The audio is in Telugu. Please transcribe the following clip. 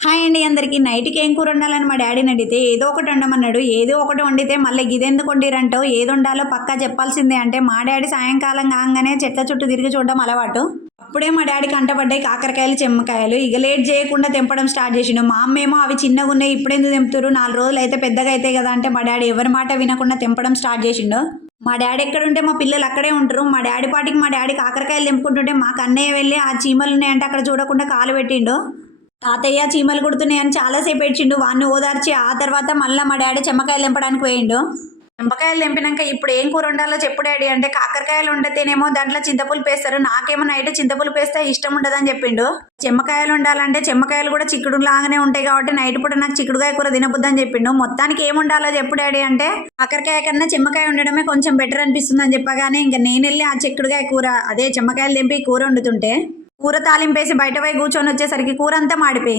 హాయ్ అండి అందరికీ. నైట్‌కి ఏం కూర వండాలని మా డ్యాడీని అడిగితే ఏదో ఒకటి వండమన్నాడు. ఏదో ఒకటి వండితే మళ్ళీ గిదెందుకు వండిర్రంటావు, ఏది వండాలో పక్కా చెప్పాల్సిందే అంటే మా డ్యాడీ సాయంకాలం కాంగానే చెట్ల చుట్టూ తిరిగి చూడడం అలవాటు. అప్పుడే మా డ్యాడీకి కంటపడ్డాయి కాకరకాయలు, చెమ్మకాయలు. ఇక లేట్ చేయకుండా తెంపడం స్టార్ట్ చేసిండు. మా అమ్మేమో అవి చిన్నగున్నాయి ఇప్పుడెందుకు తెంపుతుర్రు, 4 రోజులు అయితే పెద్దగా అవుతాయి కదా అంటే మా డ్యాడీ ఎవరి మాట వినకుండా తెంపడం స్టార్ట్ చేసిండు. మా డ్యాడీ ఎక్కడుంటే మా పిల్లలు అక్కడే ఉంటారు. మా డ్యాడీ పాటికి మా డాడీ కాకరకాయలు తెంపుకుంటుంటే మా కన్నయ్య వెళ్ళి ఆ చీమలు ఉన్నాయంటే అక్కడ చూడకుండా కాలు పెట్టిండు. తాతయ్య చీమలు కుడుతున్నాయని చాలాసేపు ఏడ్చిండు. వాడిని ఓదార్చి ఆ తర్వాత మళ్ళీ మా డాడీ చెమ్మకాయలు తెంపడానికి పోయిండు. చెంపకాయలు తెంపినాక ఇప్పుడు ఏం కూర వండాలో చెప్పు డాడీ అంటే, కాకరకాయలు వండితేనేమో దాంట్లో చింతపులుపు వేస్తారు, నాకేమో నైట్ చింతపులుపు వేస్తే ఇష్టం ఉండదని చెప్పిండు. చెమ్మకాయలు వండాలంటే చెమ్మకాయలు కూడా చిక్కుడు లాగానే ఉంటాయి కాబట్టి నైట్ పూట నాకు చిక్కుడుకాయ కూర తినబుద్దని చెప్పిండు. మొత్తానికి ఏం వండాలో చెప్పు డాడీ అంటే, కాకరకాయ కన్నా చెమ్మకాయ వండడమే కొంచెం బెటర్ అనిపిస్తుంది అని చెప్పగానే ఇంకా నేను వెళ్ళి ఆ చిక్కుడుకాయ కూర అదే చెమ్మకాయలు తెంపి కూర వండుతుంటే కూర తాలింపేసి బయట పోయి కూర్చొని వచ్చేసరికి కూర అంతా మాడిపోయింది.